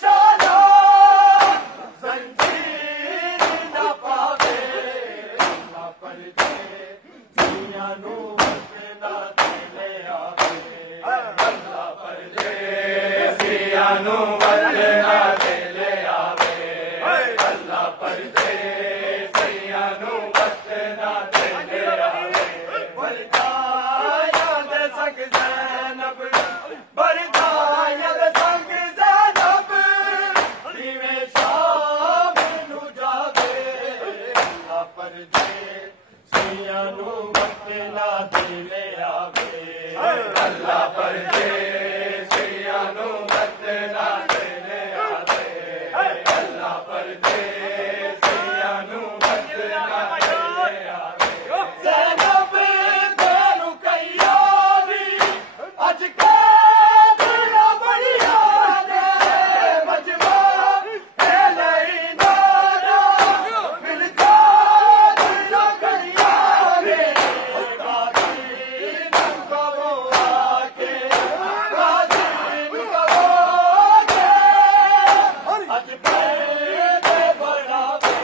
شاہ پردیسیاں نو وطنا دے آوے اللہ پردیسیاں نو وطنا دے آوے اللہ پردیسیاں نو وطنا دے آوے زینب تینوں کئی آوی اج کے دنیا بڑی آدے مجمع اے لئی نارا ملتا دنیا کئی آوے قادین کو آکے قادین کو آکے اج پیدے بڑا بے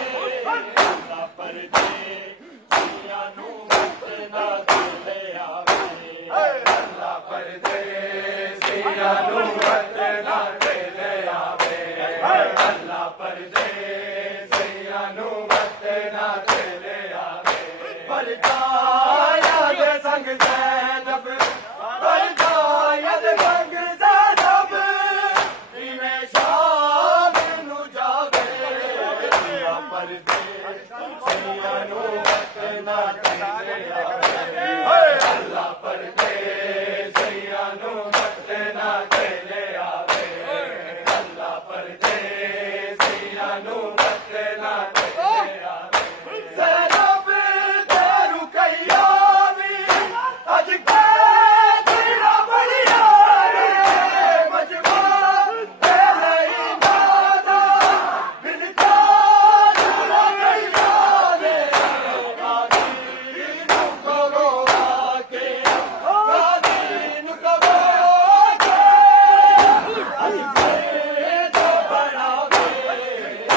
اللہ پردیسیاں نو وطنا دے آوے اللہ پردیسیاں نو وطنا دے آوے اللہ پردیسیاں نو وطنا دے آوے پردایا دے سنگ زینب پردایا دے سنگ زینب ایویں شام نو جاوے اللہ پردیسیاں نو وطنا دے آوے اللہ پردیسیاں نو وطنا دے آوے اللہ پردیسیاں نو وطنا دے آوے زینب تینوں کئی آوی اج کے دنیا بڑی آوے مجمع اے لئی نادا ملتا دنیا کئی آوے قادین کو آکے قادین کو آکے اج پیدے بڑا بے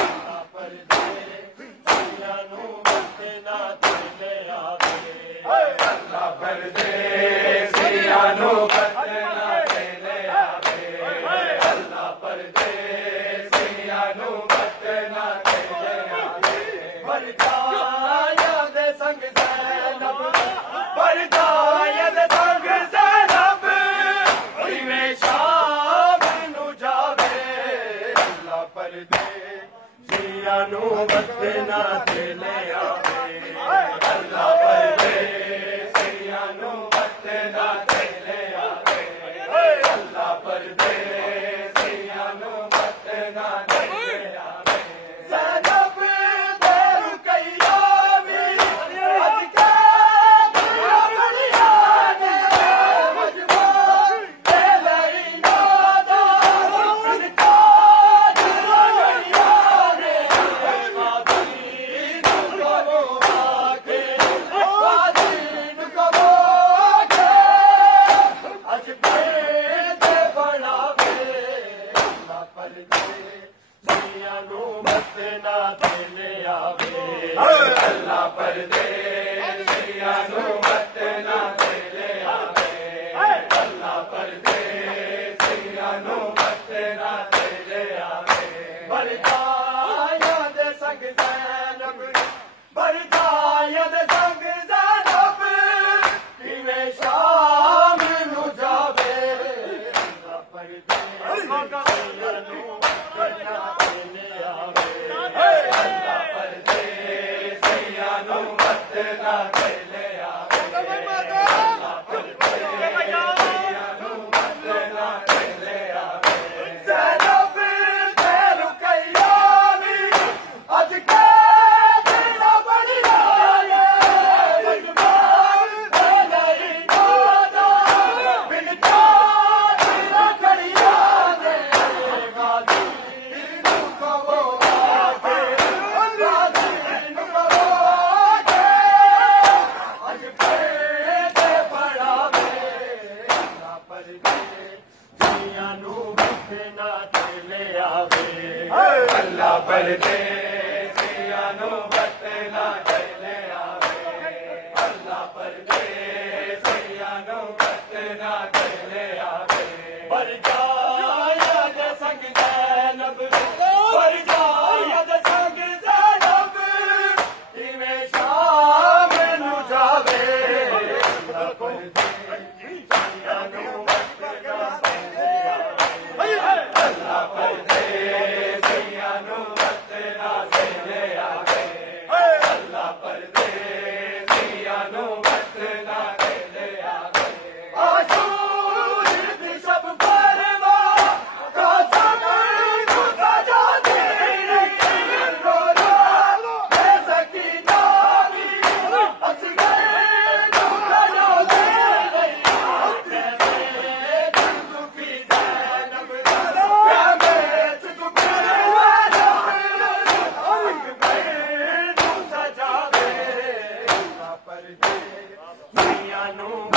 اللہ پردیسیاں نو وطنا دے آوے اللہ پردیسیاں نو وطنا دے آوے اللہ پردیسیاں نو وطنا دے آوے پردایا دے سنگ زینب پردایا دے سنگ زینب ایویں شام نو جاوے اللہ پردیسیاں نو وطنا دے آوے اللہ پردیسیاں نو وطنا دے آوے اللہ پردیسیاں نو وطنا دے آوے زینب تینوں کئی آوی اج کے دنیا بڑی آدے مجمع اے لئی نادا ملتا دنیا کئی آدے قادین کو آکے قادین کو آکے اج پیدے بڑا بے اللہ پردیسیاں نو وطنا دے آوے اللہ پردیسیاں نو وطنا دے آوے اللہ پردیسیاں نو وطنا دے آوے پردایا دے سنگ زینب پردایا دے سنگ زینب ایویں شام نو جاوے اللہ پردیسیاں نو وطنا دے آوے اللہ پردیسیاں نو وطنا دے آوے اللہ پردیسیاں نو وطنا دے آوے زینب تینوں کئی آوی اج کے دنیا بڑی آوے مجمع اے لئی نادا ملتا دنیا کئی آوے قادین کو آکے قادین کو آکے اللہ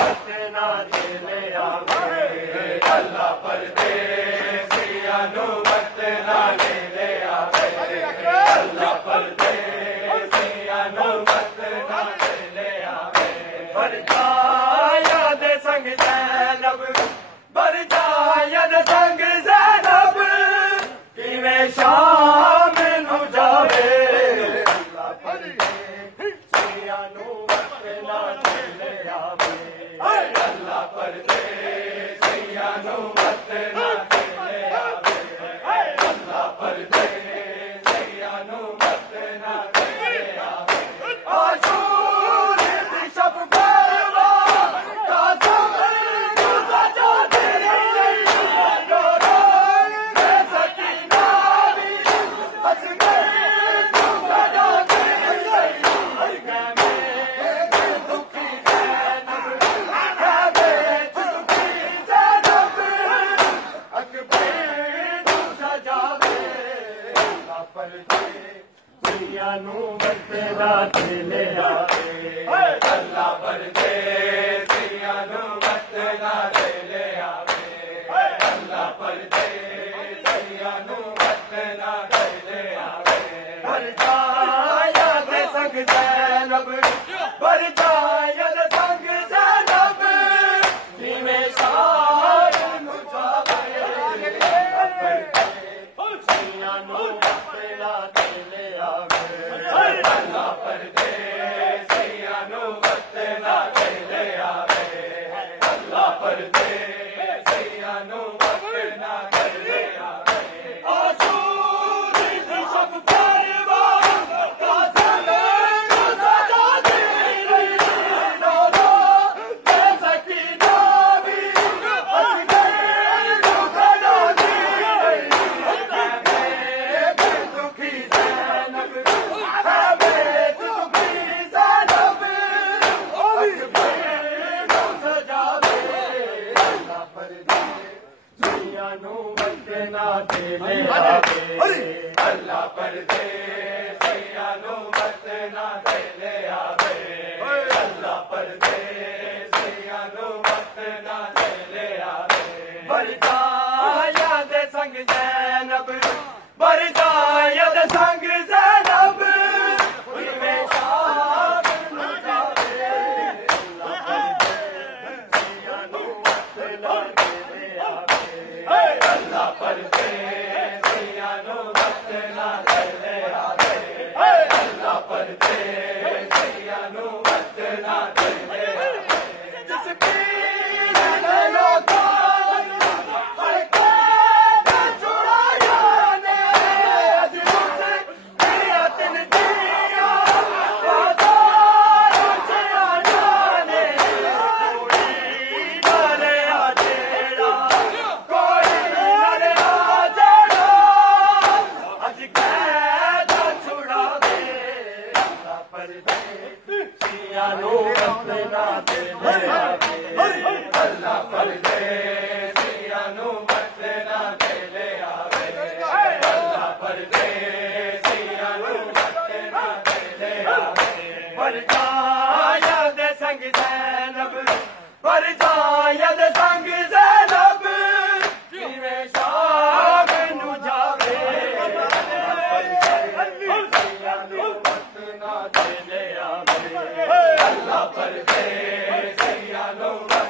پردیسیاں نو